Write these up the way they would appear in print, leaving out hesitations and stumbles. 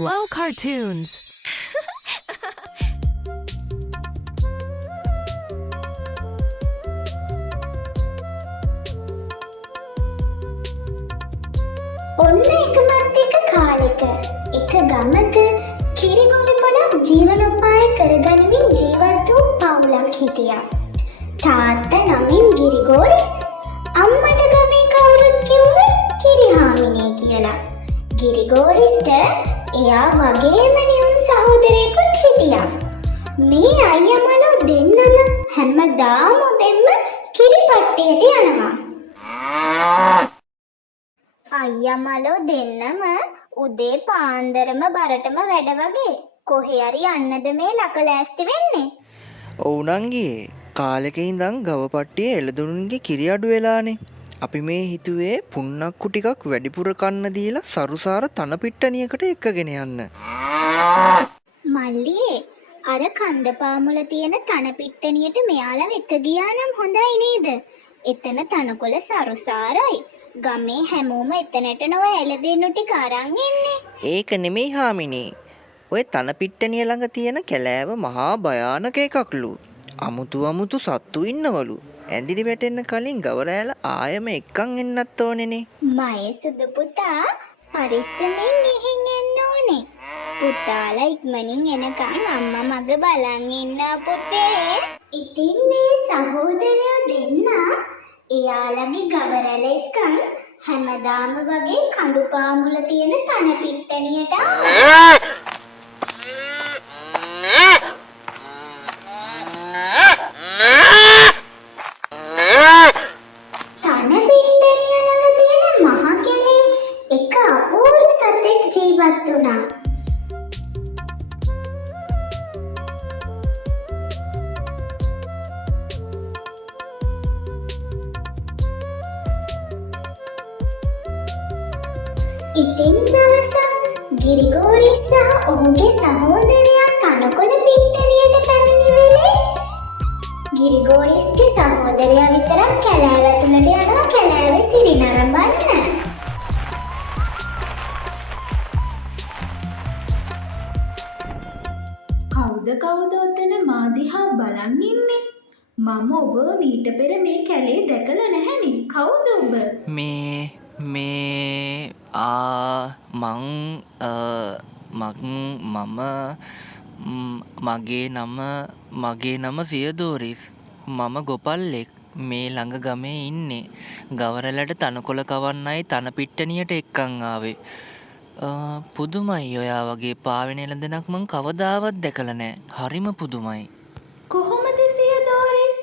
Glow Cartoons. ඔන්න එකමත් එක කාලෙක එක ගමක කිරිගොවි පොළක් ජීවනෝපාය කරගනිමින් ජීවත් වූ පවුලක් හිටියා. තාත්තා නමින් ගිරිගෝරිස්, අම්මට ගමේ කවුරුත් කිව්වේ කිරිහාමිනේ කියලා. ගිරිගෝරිස්ට එයා වගේම නියුන් සහෝදරයෙකුත් හිටියා. මේ අයියා මලෝ දෙන්නම හැමදාම උදෙන්ම කිරිපට්ටියට යනවා. අයියා මලෝ දෙන්නම උදේ පාන්දරම බරටම වැඩ වගේ කොහේ හරි යන්නද මේ ලකලෑස්ති වෙන්නේ? ඔව් නංගී, කාලෙක ඉඳන් ගවපට්ටියේ එළදෙනුන්ගේ කිරි අඩු වෙලානේ. අපි මේ හිතුවේ පුන්නක්කු ටිකක් වැඩිපුර කන්න දීලා සරුසාර තන පිට්ටනියකට එක්කගෙන යන්න. මල්ලියේ අර කන්දපාමුල තියෙන තන පිට්ටනියට මෙයාලව එක ගියා නම් හොඳයි නේද? එතන තනකොළ සරුසාරයි. ගමේ හැමෝම එතනට නොව එළදෙනු ටික අරන් එන්නේ. ඒක නෙමෙයි හාමිනේ. ඔය තන පිට්ටනිය ළඟ තියෙන කැලෑව මහා භයානක එකක්ලු. අමුතු සත්තු ඉන්නවලු. ඇඳිලි වැටෙන්න කලින් ගවරෑල ආයම එක්කන් එන්නත් ඕනේනේ. මයේ සුදු පුතා පරිස්සමෙන් ගිහින් එන්න ඕනේ. පුතාලා ඉක්මනින් එනකන් අම්මා මග බලන් ඉන්න පුතේ. ඉතින් මේ සහෝදරයෝ දෙන්නා එයාලගේ ගවරැල එක්කන් හැමදාම වගේ කඳු පාමුල තියෙන තන පිට්ටනියට ආවා. තන පිට්ටනිය ළඟ තියෙන මහ කෙලේ එක අපූර්ව සතෙක් ජීවත් වුණා. ඉතින් දවසක් ගිරිගෝරිස් සහ ඔහුගේ සහෝදරයා තනකොළ පිට්ටනියට පැමිණි වෙලේ ගිරිගෝරිස්ගේ සහෝදරයා විතරක් කැලෑව ඇතුළට යනවා කැලෑවේ සිරි නරඹන්න. කවුද ඔතන මා දිහා බලන් ඉන්නේ? මම ඔබ මීට පෙර මේ කැලේ දැකලා නැහැනේ. කවුද ඔබ? මගේ නම සියදෝරිස්. මම ගොපල්ලෙක්. මේ ළඟ ගමේ ඉන්නේ. ගවරලට තනකොළ කවන්නයි තන පිට්ටනියට එක්කන් ආවේ. පුදුමයි, ඔයා වගේ පාවෙන එළදෙනක් මං කවදාවත් දැකලා නෑ. හරිම පුදුමයි. කොහොමද සියදෝරිස්?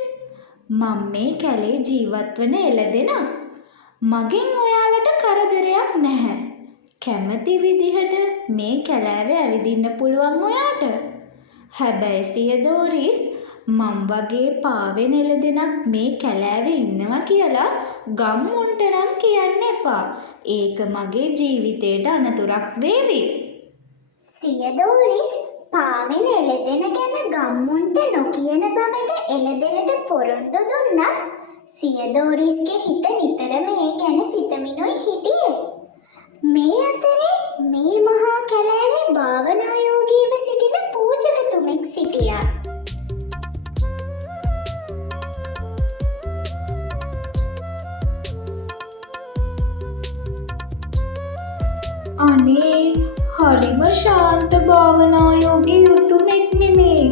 මම මේ කැලේ ජීවත් වන එළදෙනක්. මගෙන් ඔයාලට කරදරයක් නැහැ. කැමති විදිහට මේ කැලෑවේ ඇවිදින්න පුළුවන් ඔයාට. හැබැයි සියදෝරිස්, මං වගේ පාවෙන එළදෙනක් මේ කැලෑවේ ඉන්නවා කියලා ගම්මුන්ට නම් කියන්න එපා. ඒක මගේ ජීවිතේට අනතුරක් වේවි. සියදෝරිස් පාවෙන එළදෙන ගැන ගම්මුන්ට නොකියන බවට එළදෙනට පොරොන්දු දුන්නත් සියදෝරිස්ගේ හිත නිතරම ඒ ගැන සිතමිනුයි හිටියේ. මේ අතරේ මේ මහා කැලෑවේ භාවනායෝගීව සිටින පූජකතුමෙක් සිටියා. අනේ හරිම ශාන්ත භාවනායෝගී උතුමෙක් නෙමේ.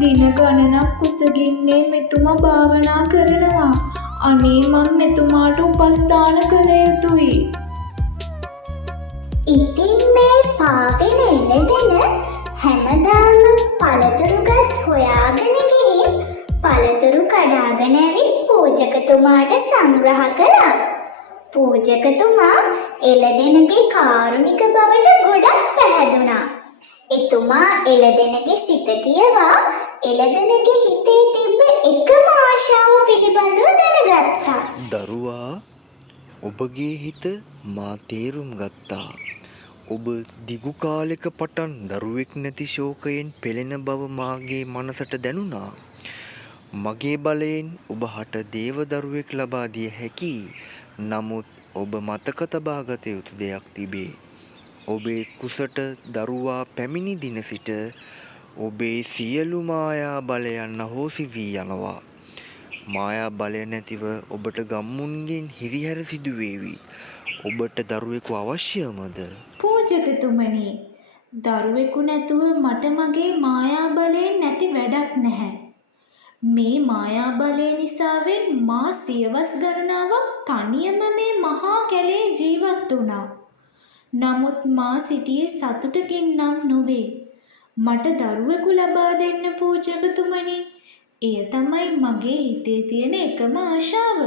දින ගණනක් කුසගින්නේ මෙතුමා භාවනා කරනවා. අනේ මම මෙතුමාට උපස්ථාන කළ යුතුයි. ඉතින් මේ පාවෙන එළදෙන හැමදාම පළතුරු ගස් හොයාගෙන ගිහින් පළතුරු කඩාගෙන ඇවිත් පූජකතුමාට සංග්‍රහ කළා. පූජකතුමා එළදෙනගේ කාරුණික බවට ගොඩක් පැහැදුනා. එතුමා එළදෙනගේ සිත කියවා එළදෙනගේ හිතේ තිබ්බ එකම ආශාව පිළිබඳව දැනගත්තා. දරුවා, ඔබගේ හිත මා තේරුම් ගත්තා. ඔබ දිගු කාලෙක පටන් දරුවෙක් නැති ශෝකයෙන් පෙළෙන බව මාගේ මනසට දැනුණා. මගේ බලයෙන් ඔබ හට දේව දරුවෙක් ලබා දිය හැකියි. නමුත් ඔබ මතක තබා ගත යුතු දෙයක් තිබේ. ඔබේ කුසට දරුවා පැමිණි දින සිට ඔබේ සියලු මායා බලයන් අහෝසි වී යනවා. මායා බලය නැතිව ඔබට ගම්මුන්ගෙන් හිරිහැර සිදුවේවි. ඔබට දරුවෙකු අවශ්‍යමද? පූජකතුමනි, දරුවෙකු නැතුව මට මගේ මායා බලයෙන් නැති වැඩක් නැහැ. මේ මායා බලය නිසාවෙන් මා සියවස් ගණනාවක් තනියම මේ මහා කැලේ ජීවත් වුණා. නමුත් මා සිටියේ සතුටකින් නම් නොවේ. මට දරුවෙකු ලබා දෙන්න පූජකතුමනි. එය තමයි මගේ හිතේ තියෙන එකම ආශාව.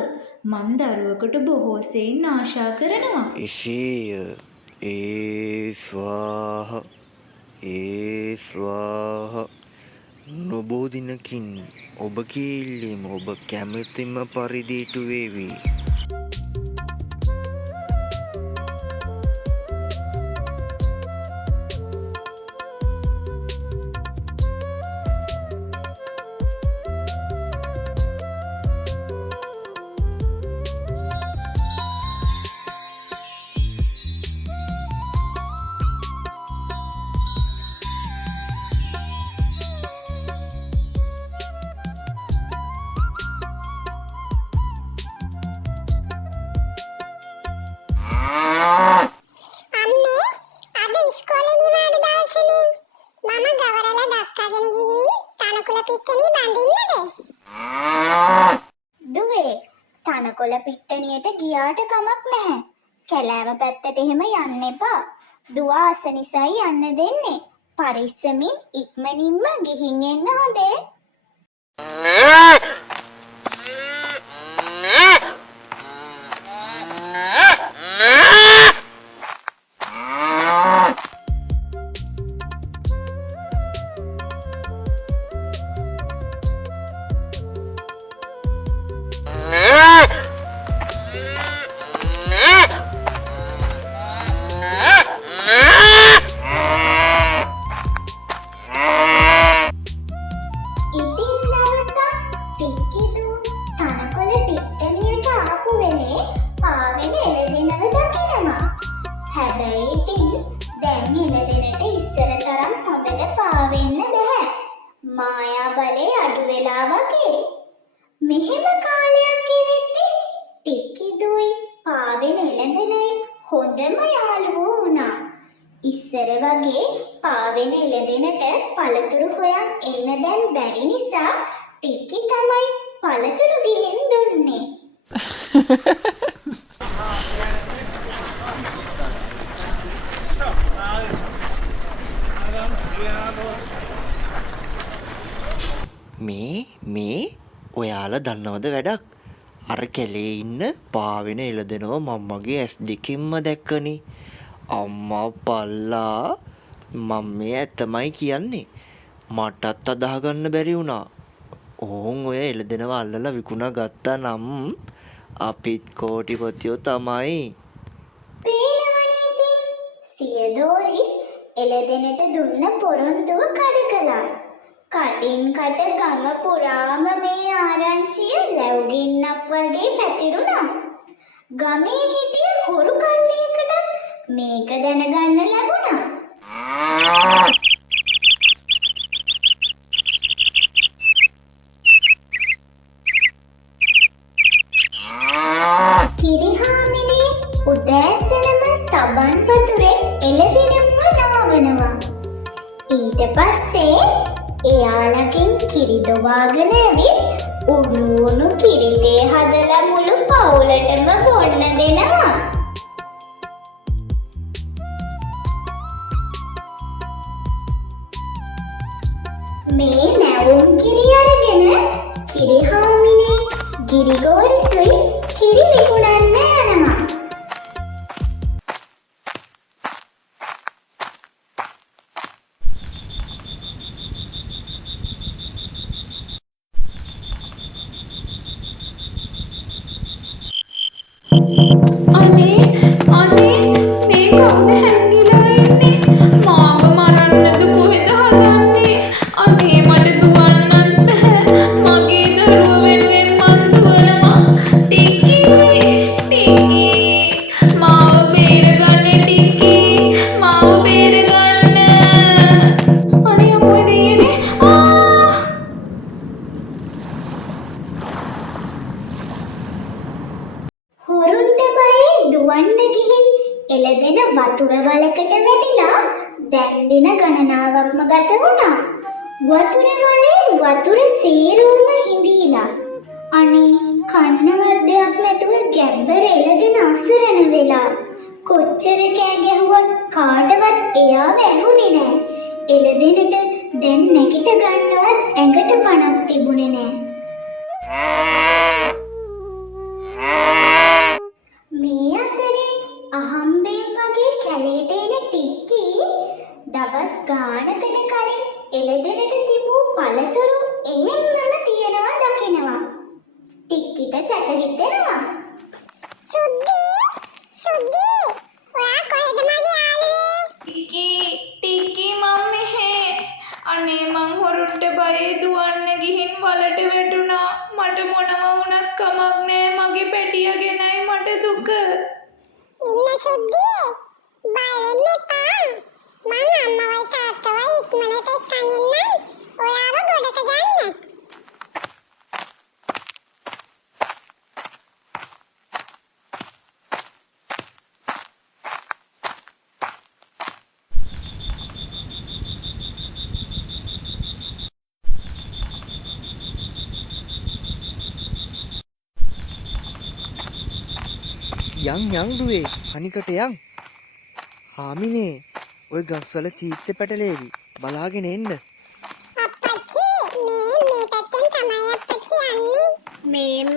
මන් දරුවෙකුට බොහෝ සෙයින් ආශා කරනවා. එසේය. ඒ ස්වාහ ඒ ස්වාහ. නොබෝ දිනකින් ඔබගේ ඉල්ලීම ඔබ කැමතිම පරිදි ඉටු වේවි. අම්මේ අද ඉස්කෝලේ දිවාඩු දවසනේ මම ගවරලා දක්කාගෙන ගිහින් තනකොළ පිට්ටනිය බඳින්නද? දුවේ තනකොළ පිට්ටනියට ගියාට කමක් නැහැ. කැලෑව පැත්තට එහෙම යන්න එපා. දුව ආස නිසායි යන්න දෙන්නේ. පරිස්සමින් ඉක්මනින්ම ගිහින් එන්න හොඳේ. ඉතින් දවසක් ටිකිදු තනකොළ පිට්ටනියට ආපු වෙලේ පාවෙන එළදෙනව දකිනවා. හැබැයි ඉතින් දැන් එළදෙනට ඉස්සර තරම් හොඳට පාවෙන්න බෑ. මායා බලේ අඩු වෙලා වගේ. මෙහෙම කාලයක් ඉවෙද්දි ටිකිදුයි පාවෙන එළදෙනයි හොඳම යාළුවෝ වුණා. ඉස්සර වගේ පාවෙන එළදෙනට පළතුරු හොයන් එන්න දැන් බැරි නිසා ටිකි තමයි පළතුරු ගිහින් දුන්නේ. මේ ඔයාලා දන්නවද වැඩක්? අර කැලේ ඉන්න පාවෙන එළදෙනව මම මගේ ඇස් දෙකින්ම දැක්කනේ. අම්මා පල්ලා මම මේ ඇත්තමයි කියන්නේ. මටත් අදාහගන්න බැරි වුණා. ඕන් ඔය එළදෙනව අල්ලලා විකුණා ගත්තා නම් අපිත් කෝටිපතියෝ තමයි. පේනවනේ ඉතින් සියදෝරිස් එළදෙනට දුන්න පොරොන්දුව කඩ කළා. කටින් කට ගම පුරාම මේ ආරංචිය ලැබුගින්නක් වගේ පැතිරුණා. ගමේ හිටිය හොරු කල්ලියකටත් මේක දැනගන්න ලැබුණා. කිරිහාමිනේ උදෑසනම සබන් වතුරෙන් එළදෙනක්ව නාවනවා. ඊට පස්සේ එයාලකින් කිරි දොවාගෙන ඇවිත් උණු කිරිතේ හදලා මුළු පවුලටම බොන්න දෙනවා. මේ නැවුම් කිරි අරගෙන කිරිහාමිනේ ගිරිගෝරිසුයි කිරි විකුණන්න යනවා. අනේ මේ කවුද හැංගිලා ඉන්නේ? මාව මරන්නද කොහෙද හදන්නේ? අනේ මට දුවන්නත් බෑ. මගේ දරුවා වෙනුවෙන් මං දුවනවා. ටිකි මාව බේරගන්න ටිකි. වතුර වලකට වැටිලා දැන් දින ගණනාවක්ම ගත වුණා. වතුර වලේ වතුර සේරම හිඳීලා. අනේ කන්නවත් දෙයක් නැතුව ගැබ්බර එළදෙන අසරණ වෙලා. කොච්චර කෑ ගැහුවත් කාටවත් එයාව ඇහුනේ නෑ. එළදෙනට දැන් නැගිට ගන්නවත් ඇඟට පණක් තිබුණේ නෑ. මේ අතරේ අහම්බෙන් වගේ කැලේට එන ටික්කි දවස් ගානකට කලින් එළදෙනට තිබූ පළතුරු එහෙම්මම තියනවා දකිනවා. ටික්කිට සැක හිතෙනවා. සුද්දී ඔයා කොහෙද මගේ යාළුවේ? ටිකි මම මෙහෙ. අනේ මං හොරුන්ට බයේ දුවන්න ගිහින් වලට වැටුණා. මට මොනවා වුණත් කමක් නෑ. මගේ පැටියගෙනයි මට දුක. ඉන්න සුද්දී බය වෙන්න එපා. මං අම්මවයි තාත්තවයි ඉක්මනට එක්කන් ඉන්නම්. ඔයාව ගොඩට ගන්න. යන් දුවේ අනිකට යන්. හාමිනේ ඔය ගස්වල චීත්ත පැටලේවි බලාගෙන එන්න. අප්පච්චි මේ පැත්තෙන් තමයි අප්පච්චි යන්නේ.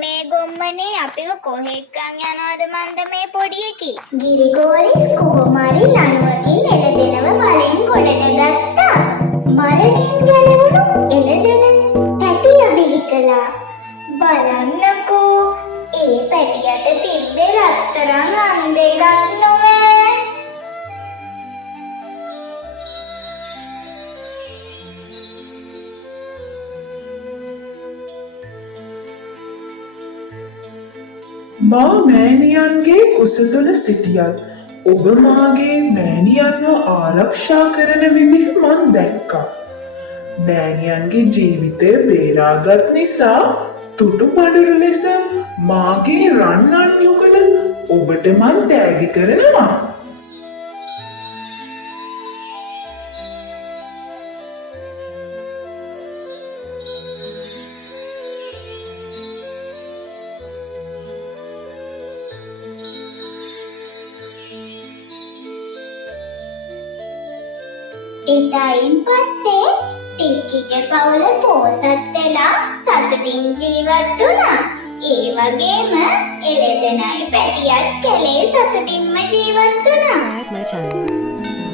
මේ ගොම්මනේ අපිව කොහෙක්කන් යනවද මන්ද මේ පොඩි එකී? ගිරිගෝරිස් කොහොමරි ලණුවකින් එළදෙනව වලෙන් ගොඩට ගත්තා. මරණින් ගැලවුණු එළදෙන පැටිය බිහි කළා. බලන්නකෝ ඒ පැටියට තිබ්බේ රත්තරන් අන් දෙකක් නොවේ. මා මෑණියන්ගේ කුසතුල සිටියත් ඔබ මාගේ මෑණියන්ව ආරක්ෂා කරන විදිහ මන් දැක්කා. මෑණියන්ගේ ජීවිතය බේරාගත් නිසා තුටු පඩුරු ලෙස මාගේ රන්නන් යුගල ඔබට මන් තෑගි කරනවා. එදායින් පස්සේ ටික්කිගේ පවුල පෝසත් වෙලා සතුටින් ජීවත් වුණා. ඒ වගේම එළදෙනයි පැටියත් කැලේ සතුටින්ම ජීවත් වුණා. Subscribe my channel.